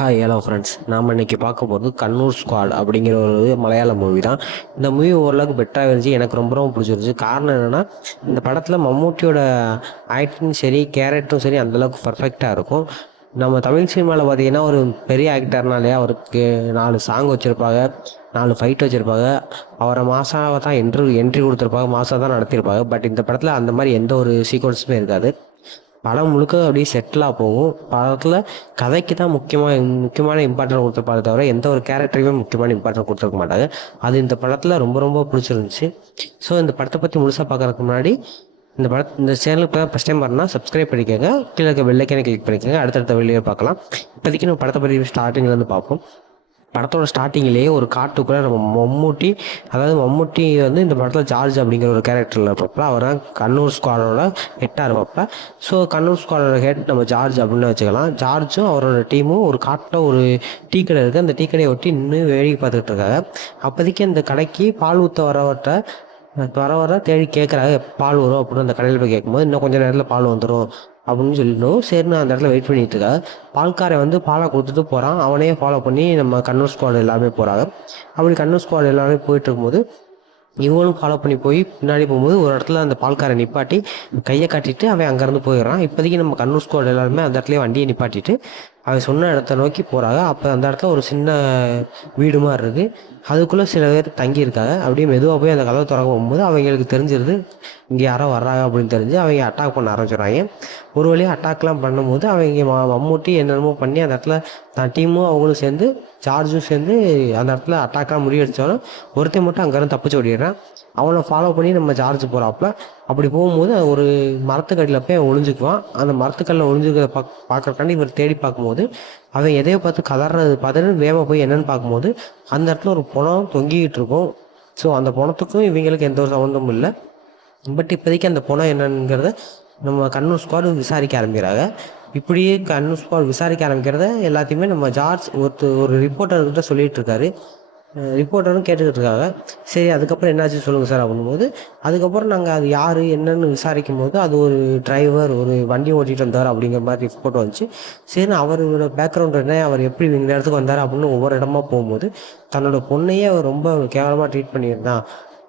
Hi hello friends. நாம் இன்றைக்கி பார்க்க போகிறது கண்ணூர் ஸ்குவாட் அப்படிங்கிற ஒரு மலையாள மூவி தான். இந்த மூவி ஓரளவுக்கு பெட்டராக இருந்துச்சு. எனக்கு ரொம்ப ரொம்ப பிடிச்சிருந்துச்சு. காரணம் என்னென்னா, இந்த படத்தில் மம்மூட்டியோட ஆக்டிங் சரி, கேரக்டரும் சரி அந்தளவுக்கு பர்ஃபெக்டாக இருக்கும். நம்ம தமிழ் சினிமாவில் பார்த்தீங்கன்னா, ஒரு பெரிய ஆக்டர்னாலே அவருக்கு 4 சாங் வச்சுருப்பாங்க, 4 ஃபைட் வச்சுருப்பாங்க, அவரை மாசாக தான் என்ட்ரி கொடுத்துருப்பாங்க, மாசாக தான் நடத்தியிருப்பாங்க. பட் இந்த படத்தில் அந்த மாதிரி எந்த ஒரு சீக்வன்ஸுமே இருக்காது. படம் முழுக்க அப்படியே செட்டிலாக போகும். படத்தில் கதைக்கு தான் முக்கியமான இம்பார்ட்டன்ட் கொடுத்துருப்பாங்க தவிர எந்த ஒரு கேரக்டருக்குமே முக்கியமான இம்பார்ட்டன்ட் கொடுத்துருக்க மாட்டாங்க. அது இந்த படத்தில் ரொம்ப ரொம்ப பிடிச்சிருந்துச்சு. ஸோ இந்த படத்தை பற்றி முழுசாக பார்க்கறதுக்கு முன்னாடி இந்த சேனலுக்கு தான் ஃபஸ்ட் டைம் வரணும்னா சப்ஸ்கிரைப் பண்ணிக்கோங்க. கீழே இருக்க பெல் ஐக்கானை கிளிக் பண்ணிக்கோங்க. அடுத்தடுத்த வீடியோ பார்க்கலாம். இப்போதைக்கு நம்ம படத்தை பற்றி ஸ்டார்டிங்லேருந்து பார்ப்போம். படத்தோட ஸ்டார்டிங்லேயே ஒரு காட்டுக்குள்ளே நம்ம மம்முட்டி வந்து இந்த படத்தில் ஜார்ஜ் அப்படிங்கிற ஒரு கேரக்டரில் இருப்பப்ப அவர் தான் கண்ணூர் ஸ்குவாடோட ஹெட்டாக இருப்பப்ப. ஸோ கண்ணூர் ஸ்குவாடோட ஹெட் நம்ம ஜார்ஜ் அப்படின்னு வச்சுக்கலாம். ஜார்ஜும் அவரோட டீமும் ஒரு காட்டில் ஒரு டீ கடை இருக்குது. அந்த டீ கடையை ஒட்டி நின்று வேடிக்கை பார்த்துக்கிட்டு இருக்காங்க. அப்போதைக்கு அந்த கடைக்கு பால் ஊற்ற வர தேடி கேட்குறாங்க, பால் வரும் அப்படின்னு அந்த கடையில் போய் கேட்கும்போது, இன்னும் கொஞ்சம் நேரத்தில் பால் வந்துடும் அப்படின்னு சொல்லிடணும். சரின்னு அந்த இடத்துல வெயிட் பண்ணிட்டு இருக்கா. பால்காரை வந்து பாலை கொடுத்துட்டு போகிறான். அவனே ஃபாலோ பண்ணி நம்ம கண்ணூர் ஸ்குவாட் எல்லாமே போகிறாங்க. அப்படி கண்ணூர் ஸ்குவாட் எல்லாமே போயிட்டு இருக்கும்போது இவங்களும் ஃபாலோ பண்ணி போய் பின்னாடி போகும்போது ஒரு இடத்துல அந்த பால்காரை நிப்பாட்டி கையை காட்டிட்டு அவன் அங்கேருந்து போயிடுறான். இப்போதைக்கு நம்ம கண்ணூர் ஸ்குவாட் எல்லாருமே அந்த இடத்துலேயே வண்டியை நிப்பாட்டிட்டு அவன் சொன்ன இடத்த நோக்கி போகிறாங்க. அப்போ அந்த இடத்துல ஒரு சின்ன வீடு மாதிரி இருக்குது. அதுக்குள்ளே சில பேர் தங்கியிருக்காங்க. அப்படியே மெதுவாக போய் அந்த கதவை திறக்க போகும்போது அவங்களுக்கு தெரிஞ்சிருது இங்கே யாரோ வர்றாங்க அப்படின்னு தெரிஞ்சு அவங்க அட்டாக் பண்ண ஆரம்பிச்சிடுறாங்க. ஒரு வழியாக அட்டாக்லாம் பண்ணும்போது அவங்க மம்மூட்டி என்னென்னமோ பண்ணி அந்த இடத்துல தான் டீமும் அவங்களும் சேர்ந்து ஜார்ஜும் சேர்ந்து அந்த இடத்துல அட்டாக்லாம் முறியடித்தாலும் ஒருத்தன் மட்டும் அங்கேருந்து தப்பிச்சு ஓடிடுறான். அவனை ஃபாலோ பண்ணி நம்ம ஜார்ஜ் போகிறாப்புல. அப்படி போகும்போது ஒரு மரத்துக்கடியில் போய் ஒளிஞ்சுக்குவான். அந்த மரத்துக்கல்லில் ஒளிஞ்சுக்கிறத பார்க்கறக்காண்டி இவர் தேடி பார்க்கும்போது அவன் எதையோ பார்த்துட்டு வேகமாக போய் என்னென்னு பார்க்கும்போது அந்த இடத்துல ஒரு பணம் தொங்கிக்கிட்டு இருக்கும். ஸோ அந்த பணத்துக்கும் இவங்களுக்கு எந்த ஒரு சம்மந்தமும் இல்லை. பட் இப்போதைக்கு அந்த பணம் என்னங்கிறத நம்ம கண்ணூர் ஸ்குவாட் விசாரிக்க ஆரம்பிக்கிறாங்க. இப்படியே கண்ணூர் ஸ்குவாட் விசாரிக்க ஆரம்பிக்கிறத எல்லாத்தையுமே நம்ம ஜார்ஜ் ஒரு ரிப்போர்ட்டர்கிட்ட சொல்லிகிட்டு இருக்காரு. ரிப்போர்ட்டரும் கேட்டுக்கிட்டு இருக்காங்க. சரி, அதுக்கப்புறம் என்னாச்சு சொல்லுங்கள் சார் அப்படின்போது, அதுக்கப்புறம் நாங்கள் அது யார் என்னன்னு விசாரிக்கும் போது அது ஒரு டிரைவர், ஒரு வண்டி ஓட்டிகிட்டு வந்தார் அப்படிங்கிற மாதிரி ரிப்போர்ட் வந்துச்சு. சரி, அவரோட பேக்ரவுண்ட் என்ன, அவர் எப்படி இந்த இடத்துக்கு வந்தார் அப்படின்னு ஒவ்வொரு இடமா போகும்போது தன்னோட பொண்ணையே அவர் ரொம்ப கேவலமாக ட்ரீட் பண்ணியிருந்தான்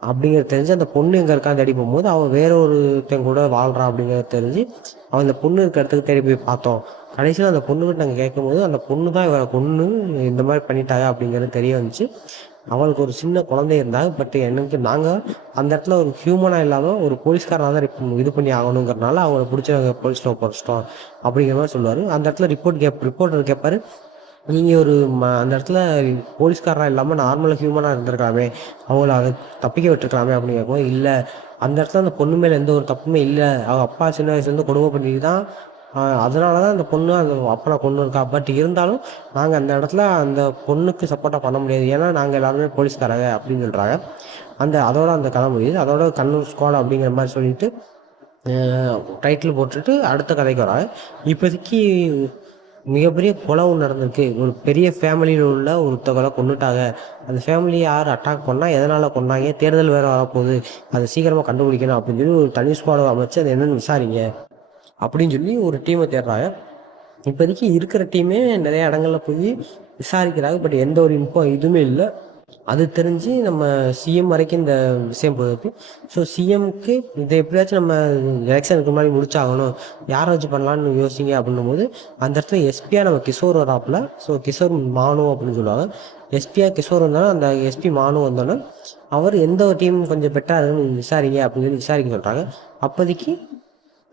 அப்படிங்கிறது தெரிஞ்சு அந்த பொண்ணு எங்கே இருக்கான்னு தேடி போகும்போது அவன் வேற ஒருத்தன் கூட வாழ்கிறான் அப்படிங்கிறது தெரிஞ்சு அவன் அந்த பொண்ணு இருக்க இடத்துக்கு தேடி போய் பார்த்தோம். கடைசியில் அந்த பொண்ணுக்கிட்ட நாங்கள் கேட்கும்போது அந்த பொண்ணு தான் இவரை கொன்று இந்த மாதிரி பண்ணிட்டாங்க அப்படிங்கிறது தெரிய வந்துச்சு. அவளுக்கு ஒரு சின்ன குழந்தை இருந்தாங்க. பட் நாங்கள் அந்த இடத்துல ஒரு ஹியூமனாக இல்லாமல் ஒரு போலீஸ்காரனாக தான் இது பண்ணி ஆகணுங்கிறனால அவங்கள பிடிச்சி நாங்கள் போலீஸில் ஒப்படைச்சிட்டோம் அப்படிங்கிற மாதிரி சொல்லுவார். அந்த இடத்துல ரிப்போர்ட்டர் கேட்பார், நீங்கள் அந்த இடத்துல போலீஸ்காரனாக இல்லாமல் நார்மலாக ஹியூமனாக இருந்திருக்கலாமே, அவங்கள அதை தப்பிக்க விட்டுருக்கலாமே அப்படின்னு கேட்கும்போது, இல்லை, அந்த இடத்துல அந்த பொண்ணு மேலே எந்த ஒரு தப்புமே இல்லை. அவள் அப்பா சின்ன வயசுலேருந்து கொடுமை பண்ணி தான், அதனால தான் அந்த பொண்ணு அந்த அப்பனை கொண்டு இருக்கா. பட் இருந்தாலும் நாங்கள் அந்த இடத்துல அந்த பொண்ணுக்கு சப்போர்ட்டாக பண்ண முடியாது, ஏன்னா நாங்கள் எல்லாருமே போலீஸ்காரங்க அப்படின்னு சொல்கிறாங்க. அதோட அந்த கதை முடியுது. அதோட கண்ணூர் ஸ்குவாட் அப்படிங்கிற மாதிரி சொல்லிட்டு டைட்டில் போட்டுட்டு அடுத்த கதைக்கு வராங்க. இப்போதைக்கு மிகப்பெரிய கொலை ஒன்று நடந்திருக்கு. ஒரு பெரிய ஃபேமிலியில் உள்ள ஒருத்தவங்களை கொண்டுட்டாங்க. அந்த ஃபேமிலியை யார் அட்டாக் பண்ணால், எதனால் கொண்டாங்க, தேர்தல் வேறு வரப்போகுது, அதை சீக்கிரமாக கண்டுபிடிக்கணும் அப்படின்னு சொல்லி ஒரு தனி ஸ்குவாடை அமைச்சு அதை என்னென்னு விசாரிங்க அப்படின்னு சொல்லி ஒரு டீமை தேடுறாங்க. இப்போதைக்கு இருக்கிற டீமே நிறைய இடங்களில் போய் விசாரிக்கிறாங்க. பட் எந்த ஒரு இதுவுமே இல்லை. அது தெரிஞ்சு நம்ம சிஎம் வரைக்கும் இந்த விஷயம் போயிருக்கு. ஸோ சிஎம்க்கு இதை எப்படியாச்சும் நம்ம எலெக்ஷனுக்கு முன்னாடி முடிச்சாகணும், யாரை வச்சு பண்ணலான்னு யோசிங்க அப்படின்னும் போது அந்த இடத்துல எஸ்பியாக நம்ம கிஷோர் வராப்பில். ஸோ கிஷோர் மானு அப்படின்னு சொல்லுவாங்க. எஸ்பியாக கிஷோர் வந்தாலும் அந்த எஸ்பி மானு வந்தோன்னே அவர் எந்த ஒரு டீம் கொஞ்சம் பெட்டராக இருக்குன்னு விசாரிங்க அப்படின்னு சொல்லி விசாரிக்க சொல்கிறாங்க. அப்போதைக்கு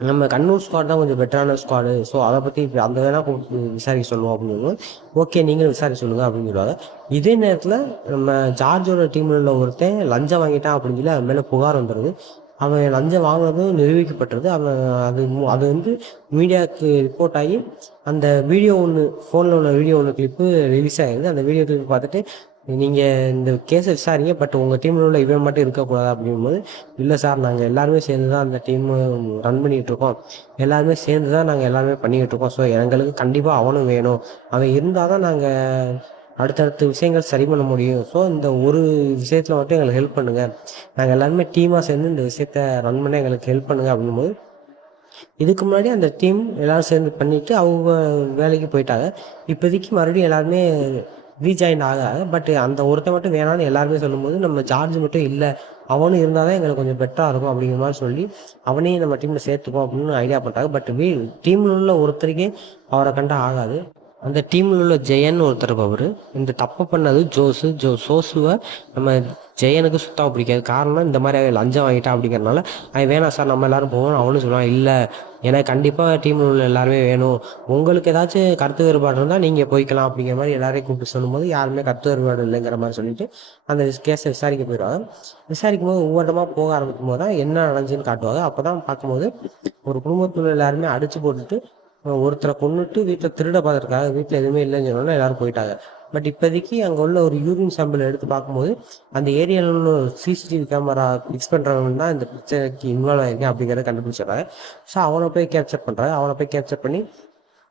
நம்ம கண்ணூர் ஸ்குவாட் தான் கொஞ்சம் பெட்டரான ஸ்குவாடு, ஸோ அதை பற்றி அந்த வேணால் விசாரிக்க சொல்லுவோம் அப்படின்னு. ஓகே, நீங்களும் விசாரிக்க சொல்லுங்கள் அப்படின்னு சொல்லுவாங்க. இதே நேரத்தில் நம்ம ஜார்ஜோட டீமில் உள்ள ஒருத்தன் லஞ்சம் வாங்கிட்டான் அப்படின்னு சொல்லி அது மேலே புகார் வந்துடுது. அவன் லஞ்சம் வாங்கினதும் நிரூபிக்கப்பட்டது. அது வந்து மீடியாவுக்கு ரிப்போர்ட் ஆகி அந்த வீடியோ ஃபோனில் உள்ள வீடியோ கிளிப்பு ரிலீஸ் ஆகிடுது. அந்த வீடியோ கிளிப் பார்த்துட்டு நீங்கள் இந்த கேஸை விசாரிங்க, பட் உங்கள் டீமில் உள்ள இவன் மட்டும் இருக்கக்கூடாது அப்படிங்கும்போது, இல்லை சார், நாங்கள் எல்லாருமே சேர்ந்து தான் அந்த டீமு ரன் பண்ணிகிட்ருக்கோம், எல்லாருமே சேர்ந்து தான் நாங்கள் எல்லாருமே பண்ணிக்கிட்டுருக்கோம். ஸோ எங்களுக்கு கண்டிப்பாக அவனும் வேணும், அவன் இருந்தால் தான் நாங்கள் அடுத்தடுத்த விஷயங்கள் சரி பண்ண முடியும். ஸோ இந்த ஒரு விஷயத்தில் மட்டும் எங்களுக்கு ஹெல்ப் பண்ணுங்கள், நாங்கள் எல்லாருமே டீமாக சேர்ந்து இந்த விஷயத்த ரன் பண்ண எங்களுக்கு ஹெல்ப் பண்ணுங்கள் அப்படிங்கும்போது இதுக்கு முன்னாடி அந்த டீம் எல்லோரும் சேர்ந்து பண்ணிவிட்டு அவங்க வேலைக்கு போயிட்டாங்க. இப்போதைக்கு மறுபடியும் எல்லாருமே ரீஜாயின் ஆகாது. பட் அந்த ஒருத்தன் மட்டும் வேணான்னு எல்லாருமே சொல்லும்போது, நம்ம ஜார்ஜ் மட்டும் இல்லை, அவனும் இருந்தால் தான் எங்களுக்கு கொஞ்சம் பெட்டராக இருக்கும் அப்படிங்கிற மாதிரி சொல்லி அவனையும் நம்ம டீமில் சேர்த்துப்போம் அப்படின்னு ஐடியா பண்ணிட்டாங்க. பட் டீமில் உள்ள ஒருத்தருக்கே அவரை கண்டா ஆகாது. அந்த டீமில் உள்ள ஜெயன் ஒருத்தர் இருப்பவர். இந்த தப்பு பண்ணது சோசுவை நம்ம ஜெயனுக்கு சுத்தமாக பிடிக்காது. காரணம், இந்த மாதிரி அவன் லஞ்சம் வாங்கிட்டான் அப்படிங்கிறனால அவன் வேணாம் சார் நம்ம எல்லோரும் போவோம். அவனும் சொல்லுவான், இல்லை எனக்கு கண்டிப்பாக டீமில் உள்ள எல்லாருமே வேணும், உங்களுக்கு ஏதாச்சும் கருத்து வேறுபாடு இருந்தால் நீங்கள் போய்க்கலாம் அப்படிங்கிற மாதிரி எல்லாரையும் கூப்பிட்டு சொல்லும்போது யாருமே கருத்து வேறுபாடு இல்லைங்கிற மாதிரி சொல்லிட்டு அந்த கேஸை விசாரிக்க போயிடுவாங்க. விசாரிக்கும் போது ஒவ்வொன்றமாக போக ஆரம்பிக்கும் போது தான் என்ன நடந்துச்சுன்னு காட்டுவாங்க. அப்போ தான் பார்க்கும்போது ஒரு குடும்பத்தில் எல்லாருமே அடித்து போட்டுட்டு ஒருத்தரை கொண்டுட்டு வீட்டில் திருட பார்த்துருக்காங்க. வீட்டில் எதுவுமே இல்லைன்னு சொன்னோன்னா எல்லாரும் போயிட்டாங்க. பட் இப்போதைக்கு அங்கே உள்ள ஒரு யூரின் சாம்பிள் எடுத்து பார்க்கும்போது அந்த ஏரியாவில் உள்ள ஒரு சிசிடிவி கேமரா ஃபிக்ஸ் பண்ணுறவங்க தான் இந்த பிரச்சனைக்கு இன்வால்வ் ஆகிருக்கேன் அப்படிங்கிறத கண்டுபிடிச்சிடுறாங்க. ஸோ அவனை போய் கேப்சர் பண்ணுறாங்க. அவனை போய் கேப்சர் பண்ணி,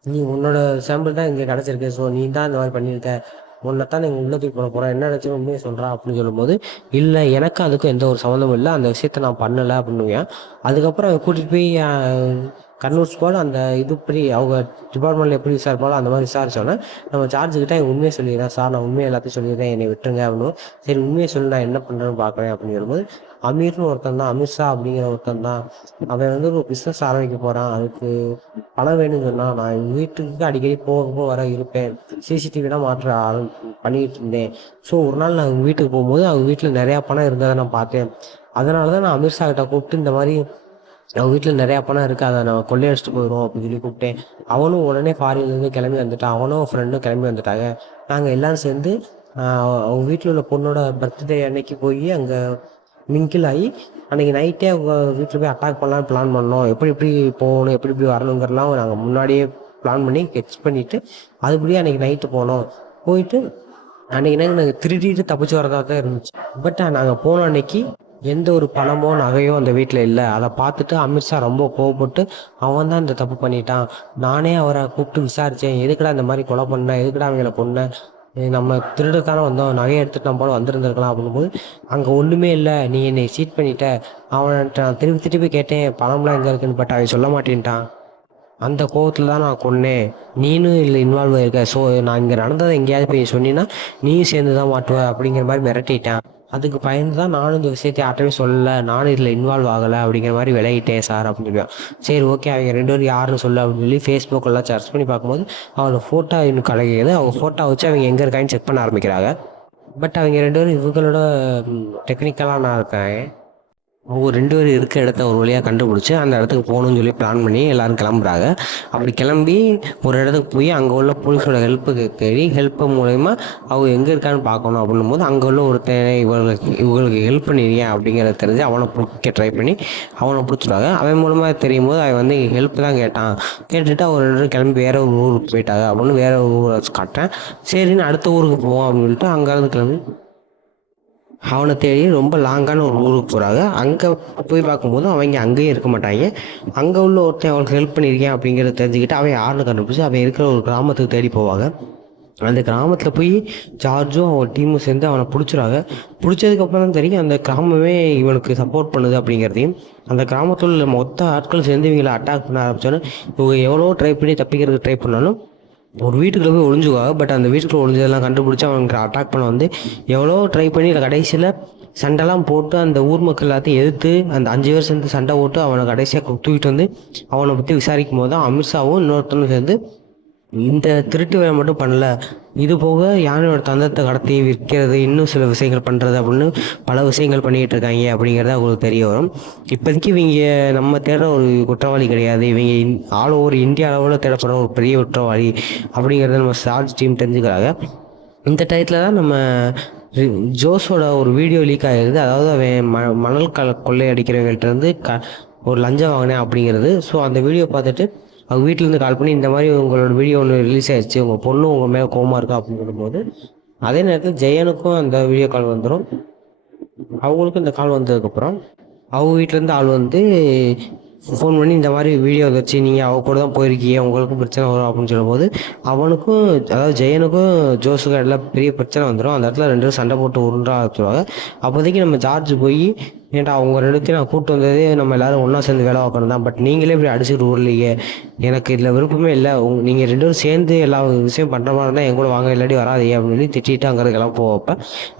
நீ உன்னோட சாம்பிள் தான் இங்கே கிடச்சிருக்கு, ஸோ நீ தான் இந்த மாதிரி பண்ணியிருக்க, உன்னை தான் நீங்கள் உள்ள தூக்கி போட போகிறேன், என்ன நினச்சி உண்மையை சொல்கிறா அப்படின்னு சொல்லும்போது, இல்லை எனக்கு அதுக்கும் எந்த ஒரு சம்மந்தமும் இல்லை, அந்த விஷயத்த நான் பண்ணலை அப்படின்னு. அதுக்கப்புறம் அவன் கூட்டிகிட்டு போய் கண்ணூர் ஸ்குவாட் அந்த இப்படி அவங்க டிபார்ட்மெண்ட்டில் எப்படி விசாரிப்பாலோ அந்த மாதிரி விசாரித்தோன்னே நம்ம ஜார்ஜுக்கிட்ட என் உண்மையை சொல்லிடுறேன் சார், நான் உண்மையை எல்லாத்தையும் சொல்லிடுறேன், என்னை விட்டுருங்க அப்படின்னு. சரி உண்மையை சொல்லி நான் என்ன பண்ணுறேன்னு பார்க்குறேன் அப்படின்னு சொல்லும்போது, அமீர்னு ஒருத்தன் தான், அமித்ஷா அப்படிங்கிற ஒருத்தன் தான், அவன் வந்து ஒரு பிஸ்னஸ் ஆரம்பிக்க போகிறான், அதுக்கு பணம் வேணும்னு சொன்னால் நான் எங்கள் வீட்டுக்கு அடிக்கடி போக வர இருப்பேன், சிசிடிவிலாம் பண்ணிக்கிட்டு இருந்தேன். ஸோ ஒரு நாள் நான் அவங்க வீட்டுக்கு போகும்போது அவங்க வீட்டில் நிறையா பணம் இருந்ததை நான் பார்த்தேன். அதனால தான் நான் அமித்ஷா கிட்ட கூப்பிட்டு இந்த மாதிரி அவங்க வீட்டில் நிறையா பணம் இருக்குது, அதை நான் கொள்ளையடிச்சிட்டு போயிடுவோம் அப்படின்னு சொல்லி கூப்பிட்டேன். அவனும் உடனே ஃபாரின்லேருந்து கிளம்பி வந்துட்டான். அவனும் ஃப்ரெண்டும் கிளம்பி வந்துட்டாங்க. நாங்கள் எல்லோரும் சேர்ந்து அவங்க வீட்டில் உள்ள பொண்ணோட பர்த்டே அன்னைக்கு போய் அங்கே மிங்கிள் ஆகி அன்றைக்கி நைட்டே அவங்க வீட்டில் போய் அட்டாக் பண்ணலான்னு பிளான் பண்ணோம். எப்படி எப்படி போகணும், எப்படி எப்படி வரணுங்கிறலாம் நாங்கள் முன்னாடியே பிளான் பண்ணி ஸ்கெட்ச் பண்ணிவிட்டு அதுபடியே அன்றைக்கி நைட்டு போனோம். போயிட்டு அன்றைக்கி நைட்டு நாங்கள் திருடிட்டு தப்பிச்சு வரதாக தான் இருந்துச்சு. பட் நாங்கள் போன அன்னைக்கு எந்த ஒரு பணமோ நகையோ அந்த வீட்டில் இல்லை. அதை பார்த்துட்டு அமித்ஷா ரொம்ப கோவப்பட்டு, அவன் தான் இந்த தப்பு பண்ணிட்டான், நானே அவரை கூப்பிட்டு விசாரித்தேன், எதுக்குடா இந்த மாதிரி கொலை பண்ணேன், எதுக்குடா அவங்கள கொன்னேன், நம்ம திருடத்தானே வந்தோம், நகையை எடுத்துகிட்டு நம்ம போல வந்திருந்துருக்கலாம் அப்படிங்கும்போது, அங்கே ஒன்றுமே இல்லை, நீ என்னை சீட் பண்ணிட்ட. அவன்கிட்ட நான் திருப்பி திருப்பி கேட்டேன் பணம்லாம் எங்கே இருக்குன்னு, பட் அவன் சொல்ல மாட்டேன்ட்டான். அந்த கோவத்தில் தான் நான் கொன்னேன், நீனும் இல்லை இன்வால்வ் ஆகிருக்க, ஸோ நான் இங்கே நடந்ததை எங்கேயாவது போய் சொன்னீங்கன்னா நீயும் சேர்ந்து தான் மாட்டுவ அப்படிங்கிற மாதிரி மிரட்டிட்டேன். அதுக்கு பயந்து தான் நானும் இந்த விஷயத்தை யார்ட்டுமே சொல்லலை, நானும் இதில் இன்வால்வ் ஆகலை அப்படிங்கிற மாதிரி விலகிட்டேன் சார் அப்படின்னு சொல்லுவேன். சரி ஓகே, அவங்க 2 பேரும் யாருன்னு சொல்ல அப்படின்னு சொல்லி ஃபேஸ்புக்கெல்லாம் சர்ச் பண்ணி பார்க்கும்போது அவங்களோட ஃபோட்டோ இன்னும் கலைகிறது. அவங்க ஃபோட்டோ வச்சு அவங்க எங்கே இருக்கான்னு செக் பண்ண ஆரம்பிக்கிறாங்க. பட் அவங்க 2 பேரும் இவங்களோட டெக்னிக்கலாக நான் இருக்கேன். அவங்க 2 பேர் இருக்க இடத்த ஒரு வழியாக கண்டுபிடிச்சி அந்த இடத்துக்கு போகணுன்னு சொல்லி பிளான் பண்ணி எல்லோரும் கிளம்புறாங்க. அப்படி கிளம்பி ஒரு இடத்துக்கு போய் அங்கே உள்ள போலீஸோட ஹெல்ப்பு மூலயமா அவங்க எங்கே இருக்கான்னு பார்க்கணும் அப்படின்னும் போது அங்கே உள்ள ஒருத்தன் இவங்களுக்கு ஹெல்ப் பண்ணிடுறேன் அப்படிங்கிறத தெரிஞ்சு அவனை பிடிக்க ட்ரை பண்ணி அவனை பிடிச்சிடுவாங்க. அவன் மூலமாக தெரியும் போது அவன் வந்து ஹெல்ப் தான் கேட்டான். கேட்டுட்டு அவர் 2 பேரும் கிளம்பி வேறு ஒரு ஊருக்கு போயிட்டாங்க அப்படின்னு வேறு ஒரு ஊரை காட்டேன். சரின்னு அடுத்த ஊருக்கு போவோம் அப்படின்னு சொல்லிட்டு அங்கேருந்து கிளம்பி அவனை தேடி ரொம்ப லாங்கான ஒரு ஊருக்கு போகிறாங்க. அங்கே போய் பார்க்கும்போது அவங்க அங்கேயும் இருக்க மாட்டாங்க. அங்கே உள்ள ஒருத்தன் அவனுக்கு ஹெல்ப் பண்ணியிருக்கேன் அப்படிங்கிறத தெரிஞ்சுக்கிட்டு அவன் யாருன்னு கண்டுபிடிச்சி அவன் இருக்கிற ஒரு கிராமத்துக்கு தேடி போவாங்க. அந்த கிராமத்தில் போய் ஜார்ஜும் அவன் டீமும் சேர்ந்து அவனை பிடிச்சிடுவாங்க. பிடிச்சதுக்கப்புறம் தான் தெரியும் அந்த கிராமமே இவனுக்கு சப்போர்ட் பண்ணுது அப்படிங்கிறதையும். அந்த கிராமத்தில் உள்ள மொத்த ஆட்கள் சேர்ந்து இவங்களை அட்டாக் பண்ண ஆரம்பித்தோன்னு இவங்க எவ்வளோ ட்ரை பண்ணி தப்பிக்கிறதுக்கு ட்ரை பண்ணாலும் ஒரு வீட்டுக்குள்ளே போய் ஒளிஞ்சுக்குவாங்க. பட் அந்த வீட்டுக்குள்ளே ஒளிஞ்சதெல்லாம் கண்டுபிடிச்சி அவனுக்கு அட்டாக் பண்ண வந்து எவ்வளோ ட்ரை பண்ணி கடைசியில் சண்டைலாம் போட்டு அந்த ஊர் மக்கள் எல்லாத்தையும் எதிர்த்து அந்த 5 பேர் சேர்ந்து சண்டை போட்டு அவனை கடைசியாக தூக்கிட்டு வந்து அவனை பற்றி விசாரிக்கும் போது தான் அமித்ஷாவும் இன்னொருத்தனும் சேர்ந்து இந்த திருட்டு வேலை மட்டும் பண்ணல, இது போக யானையோட தந்தத்தை கடத்தி விற்கிறது, இன்னும் சில விஷயங்கள் பண்ணுறது அப்படின்னு பல விஷயங்கள் பண்ணிக்கிட்டு இருக்காங்க அப்படிங்கிறது அவங்களுக்கு தெரிய வரும். இப்போதைக்கு இவங்க நம்ம தேடுற ஒரு குற்றவாளி கிடையாது, இவங்க ஆல் ஓவர் இந்தியா அளவில் தேடப்படுற ஒரு பெரிய குற்றவாளி அப்படிங்கிறத நம்ம சார்ஜ் டீம் தெரிஞ்சுக்கிறாங்க. இந்த டயத்தில் தான் நம்ம ஜோஸோட ஒரு வீடியோ லீக் ஆகிடுது. அதாவது அவன் மணல் கொள்ளை அடிக்கிறவங்கள்ட்ட ஒரு லஞ்சம் வாங்கினேன் அப்படிங்கிறது. ஸோ அந்த வீடியோ பார்த்துட்டு அவங்க வீட்டிலேருந்து கால் பண்ணி இந்த மாதிரி உங்களோட வீடியோ ஒன்று ரிலீஸ் ஆகிடுச்சு, உங்கள் பொண்ணு உங்கள் மேலே கோவமாக இருக்கா அப்படின்னு சொல்லும்போது அதே நேரத்தில் ஜெயனுக்கும் அந்த வீடியோ கால் வந்துடும். அவங்களுக்கும் இந்த கால் வந்ததுக்கப்புறம் அவங்க வீட்டிலேருந்து ஆள் வந்து ஃபோன் பண்ணி இந்த மாதிரி வீடியோ வச்சு நீங்கள் அவ கூட தான் போயிருக்கீங்க, உங்களுக்கும் பிரச்சனை வரும் அப்படின்னு சொல்லும்போது அவனுக்கும் அதாவது ஜெயனுக்கும் ஜோஸுக்கும் எல்லாம் பெரிய பிரச்சனை வந்துடும். அந்த இடத்துல 2 பேரும் சண்டை போட்டு உருண்டா வச்சுருவாங்க. அப்போதைக்கு நம்ம ஜார்ஜ் போய் ஏன்டா அவங்க 2த்தையும் நான் கூப்பிட்டு வந்ததே நம்ம எல்லாரும் ஒன்றா சேர்ந்து வேலை பார்க்கணும் தான். பட் நீங்களே இப்படி அடிச்சுட்டு விடலையே, எனக்கு இதில் விருப்பமே இல்லை. நீங்கள் 2 பேரும் சேர்ந்து எல்லா விஷயம் பண்ணுற மாதிரி இருந்தால் என் கூட வாங்க, இல்லாட்டி வராதீங்க அப்படின்னு சொல்லி திட்டிட்டு அங்கே கிளம்ப போவப்போ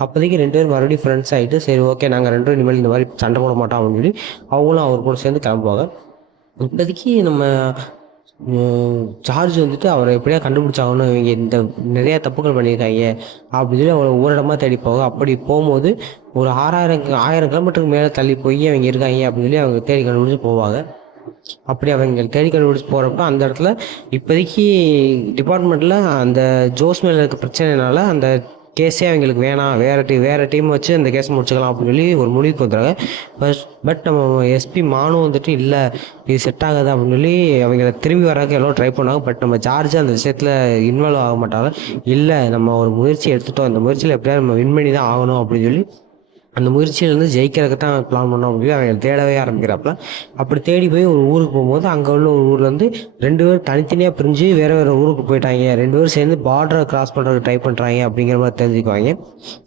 அப்போதைக்கு 2 பேரும் மறுபடியும் ஃப்ரெண்ட்ஸ் ஆகிட்டு சரி ஓகே நாங்கள் 2 பேரும் இனிமேல் இந்த மாதிரி சண்டை போட மாட்டோம் அப்படின்னு சொல்லி அவங்களும் அவர் கூட சேர்ந்து கிளம்புவாங்க. இப்போதைக்கு நம்ம ஜார்ஜ் வந்துட்டு அவரை எப்படியா கண்டுபிடிச்சாகணும், இவங்க இந்த நிறையா தப்புகள் பண்ணியிருக்காங்க அப்படின்னு சொல்லி அவரை ஊரிடமா தேடி போக. அப்படி போகும்போது ஒரு 1000 கிலோமீட்டருக்கு மேலே தள்ளி போய் அவங்க இருக்காங்க அப்படின்னு சொல்லி அவங்க தேடி கண்டுபிடிச்சி போவாங்க. அப்படி அவங்க தேடி கண்டுபிடிச்சி போகிறப்ப அந்த இடத்துல இப்போதைக்கு டிபார்ட்மெண்ட்டில் அந்த ஜோஸ் மேலே இருக்க பிரச்சனைனால அந்த கேஸே அவங்களுக்கு வேணாம், வேறு டீம் வச்சு அந்த கேஸை முடிச்சுக்கலாம் அப்படின்னு சொல்லி ஒரு முடிவுக்கு வந்துடுறாங்க. பட் நம்ம எஸ்பி மானு வந்துட்டு இல்லை இது செட் ஆகாது அப்படின்னு சொல்லி அவங்கள திரும்பி வர்றதுக்கு எல்லாம் ட்ரை பண்ணாங்க. பட் நம்ம ஜார்ஜ் அந்த விஷயத்தில் இன்வால்வ் ஆக மாட்டாங்க. இல்லை நம்ம ஒரு முயற்சி எடுத்துட்டோம், அந்த முயற்சியில் எப்படியாவது நம்ம வின் பண்ணி தான் ஆகணும் அப்படின்னு சொல்லி அந்த முயற்சியிலேருந்து ஜெயிக்கிறதுக்கு தான் பிளான் பண்ணோம் அப்படின்னு அவங்க தேடவே ஆரம்பிக்கிறப்ப அப்படி தேடி போய் ஒரு ஊருக்கு போகும்போது அங்கே உள்ள ஒரு ஊர்லேருந்து 2 பேர் தனித்தனியாக பிரிஞ்சு வேறு ஊருக்கு போயிட்டாங்க. 2 பேரும் சேர்ந்து பார்டரை கிராஸ் பண்ணுறதுக்கு ட்ரை பண்ணுறாங்க அப்படிங்கிற மாதிரி தெரிஞ்சுக்குவாங்க.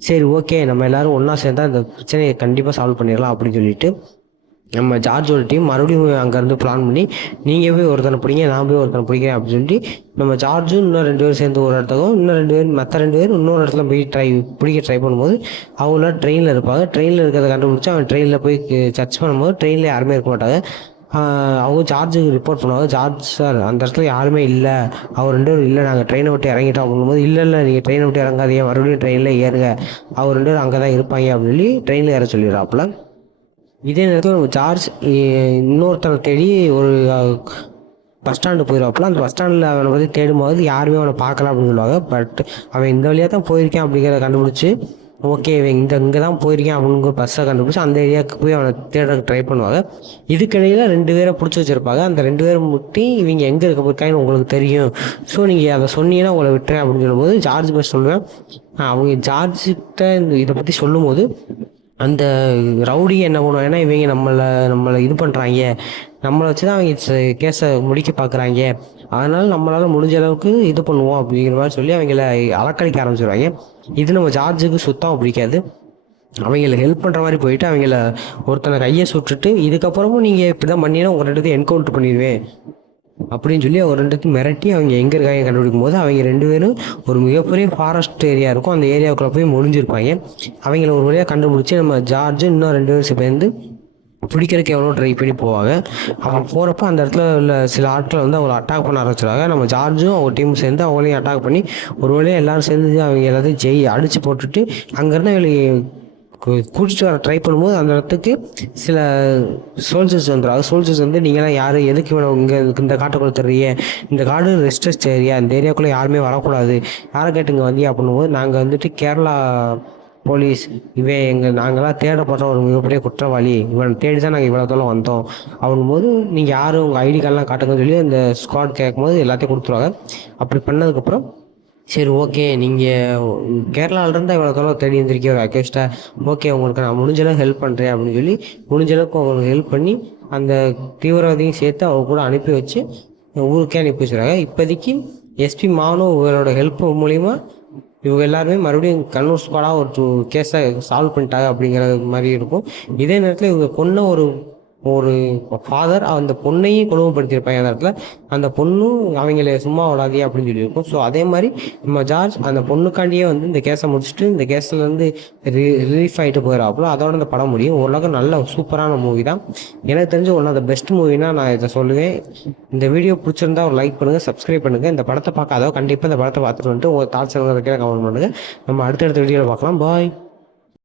சரி ஓகே நம்ம எல்லோரும் ஒன்றா சேர்ந்தால் இந்த பிரச்சனையை கண்டிப்பாக சால்வ் பண்ணிடலாம் அப்படின்னு சொல்லிட்டு நம்ம ஜார்ஜோட டீம் மறுபடியும் அங்கேருந்து பிளான் பண்ணி நீங்கள் போய் ஒருத்தனை பிடிங்க, நான் போய் ஒருத்தனை பிடிக்கிறேன் அப்படின்னு சொல்லிட்டு நம்ம ஜார்ஜும் இன்னும் 2 பேரும் சேர்ந்து ஒரு இடத்துக்கும் இன்னும் 2 பேர் மற்ற 2 பேர் இன்னொரு இடத்துல போய் பிடிக்க ட்ரை பண்ணும்போது அவங்களாம் ட்ரெயினில் இருப்பாங்க. ட்ரெயினில் இருக்கிறத கண்டுபிடிச்சி அவன் ட்ரெயினில் போய் சர்ச் பண்ணும்போது ட்ரெயினில் யாருமே இருக்க மாட்டாங்க. அவங்க ஜார்ஜுக்கு ரிப்போர்ட் பண்ணுவாங்க, ஜார்ஜ் சார் அந்த இடத்துல யாருமே இல்லை, அவர் 2 பேரும் இல்லை, நாங்கள் ட்ரெயினை விட்டு இறங்கிட்டோம் அப்படிங்கும்போது இல்லை நீங்கள் ட்ரெயினை விட்டு இறங்காதீங்க, மறுபடியும் ட்ரெயினில் ஏறுங்க, அவர் 2 பேரும் அங்கே தான் இருப்பாங்க அப்படின்னு சொல்லி ட்ரெயினில் ஏற சொல்லிடுறாப்புல. இதே நேரத்தில் நம்ம ஜார்ஜ் இன்னொருத்தனை தேடி ஒரு பஸ் ஸ்டாண்டு போயிடுவாப்புல. அந்த பஸ் ஸ்டாண்டில் அவனை பற்றி தேடும்போது யாருமே அவனை பார்க்கல அப்படின்னு சொல்லுவாங்க. பட் அவன் இந்த வழியாக தான் போயிருக்கான் அப்படிங்கிறத கண்டுபிடிச்சி ஓகே இவன் இங்கே தான் போயிருக்கேன் அப்படிங்கிற பஸ்ஸை கண்டுபிடிச்சி அந்த ஏரியாவுக்கு போய் அவனை தேடுறதுக்கு ட்ரை பண்ணுவாங்க. இதுக்கிடையில் 2 பேரை பிடிச்சி வச்சுருப்பாங்க. அந்த 2 பேரை முட்டி இவங்க எங்கே இருக்க போயிருக்காங்கன்னு உங்களுக்கு தெரியும், ஸோ நீங்கள் அதை சொன்னீங்கன்னா உங்களை விட்டுறேன் அப்படின்னு சொல்லும்போது ஜார்ஜ் பஸ் சொல்லுவேன். அவங்க ஜார்ஜிட்ட இதை பற்றி சொல்லும்போது அந்த ரவுடி என்ன பண்ணுவோம், ஏன்னா இவங்க நம்மளை இது பண்ணுறாங்க, நம்மளை வச்சு தான் அவங்க கேஸை முடிக்க பார்க்குறாங்க, அதனால் நம்மளால் முடிஞ்ச அளவுக்கு இது பண்ணுவோம் அப்படிங்கிற மாதிரி சொல்லி அவங்கள அலக்கழிக்க ஆரம்பிச்சிடுவாங்க. இது நம்ம ஜார்ஜுக்கு சுத்தம் பிடிக்காது. அவங்கள ஹெல்ப் பண்ணுற மாதிரி போயிட்டு அவங்கள ஒருத்தனை கையை சுட்டுட்டு இதுக்கப்புறமும் நீங்கள் இப்படி தான் பண்ணினா உங்கள் 2 என்கவுண்டர் பண்ணிடுவேன் அப்படின்னு சொல்லி அவர் 2 மிரட்டி அவங்க எங்கே இருக்காங்க கண்டுபிடிக்கும் போது அவங்க 2 பேரும் ஒரு மிகப்பெரிய ஃபாரஸ்ட் ஏரியா இருக்கும், அந்த ஏரியாவுக்குள்ளே போய் முடிஞ்சிருப்பாங்க. அவங்கள ஒரு வழியாக கண்டுபிடிச்சி நம்ம ஜார்ஜ் இன்னும் 2 பேரும் சேர்ந்து பிடிக்கிறதுக்கு எவ்வளோ ட்ரை பண்ணி போவாங்க. அவங்க போகிறப்ப அந்த இடத்துல உள்ள சில ஆட்களை வந்து அவங்களை அட்டாக் பண்ண ஆரம்பிச்சிடுவாங்க. நம்ம ஜார்ஜும் அவங்க டீமும் சேர்ந்து அவங்களையும் அட்டாக் பண்ணி ஒரு வழியாக எல்லோரும் சேர்ந்து அவங்க எல்லாத்தையும் அடித்து போட்டுட்டு அங்கேருந்து அவங்களுக்கு கூட்டிகிட்டு வர ட்ரை பண்ணும்போது அந்த இடத்துக்கு சில சோல்ஜர்ஸ் வந்துடுறாங்க. சோல்ஜர்ஸ் வந்து நீங்களாம் யார், எதுக்கு வேணும் இங்கே இந்த காட்டுக்குள்ளே தர்றீங்க, இந்த காடு ரெஸ்ட்ரெஸ்ட் ஏரியா, இந்த ஏரியாக்குள்ளே யாருமே வரக்கூடாது, யாரை கேட்டு இங்கே வந்தியா அப்படின்னும்போது நாங்கள் வந்துட்டு கேரளா போலீஸ், நாங்களாம் தேடப்படுற ஒரு மிகப்பெரிய குற்றவாளி, இவனை தேடி தான் நாங்கள் இவ்வளோ தூரம் வந்தோம் அப்படிங்கும்போது நீங்கள் யாரும் உங்கள் ஐடி கார்டெலாம் காட்டுங்கன்னு சொல்லி அந்த ஸ்குவாட் கேட்கும்போது எல்லாத்தையும் கொடுத்துருவாங்க. அப்படி பண்ணதுக்கப்புறம் சரி ஓகே நீங்கள் கேரளாவிலேருந்து இவ்வளோ தூரம் தேடி இருந்திருக்கீங்க ஒரு அக்யூஸ்டாக, ஓகே உங்களுக்கு நான் முடிஞ்சளவுக்கு ஹெல்ப் பண்ணுறேன் அப்படின்னு சொல்லி முடிஞ்சளவுக்கு அவங்களுக்கு ஹெல்ப் பண்ணி அந்த தீவிரவாதியும் சேர்த்து அவங்க கூட அனுப்பி வச்சு ஊருக்கே அனுப்பி வச்சுருக்காங்க. இப்போதைக்கு எஸ்பி மானு இவரோட ஹெல்ப் மூலிமா இவங்க எல்லாருமே மறுபடியும் கண்ணூர் ஸ்குவாடாக ஒரு கேஸை சால்வ் பண்ணிட்டாங்க அப்படிங்கிற மாதிரி இருக்கும். இதே நேரத்தில் இவங்க கொன்ன ஒரு ஃபாதர் அந்த பொண்ணையும் கொடுமைப்படுத்தியிருப்பாங்க. அந்த இடத்துல அந்த பொண்ணும் அவங்கள சும்மா விடாதே அப்படின்னு சொல்லியிருக்கும். ஸோ அதே மாதிரி நம்ம ஜார்ஜ் அந்த பொண்ணுக்காண்டியே வந்து இந்த கேஸை முடிச்சுட்டு இந்த கேஸ்லேருந்து ரிலீஃப் ஆகிட்டு போயிடாப்புல. அதோட இந்த படம் முடியும். ஓரளவுக்கு நல்ல சூப்பரான மூவி தான். எனக்கு தெரிஞ்ச ஒன்று அந்த பெஸ்ட் மூவினா நான் இதை சொல்லுவேன். இந்த வீடியோ பிடிச்சிருந்தா ஒரு லைக் பண்ணுங்கள், சப்ஸ்கிரைப் பண்ணுங்கள். இந்த படத்தை பார்க்காதோ கண்டிப்பாக இந்த படத்தை பார்த்துட்டு வந்துட்டு உங்கள் தாட்ஸ் கமெண்ட் பண்ணுங்கள். நம்ம அடுத்தடுத்த வீடியோவில் பார்க்கலாம். பாய்.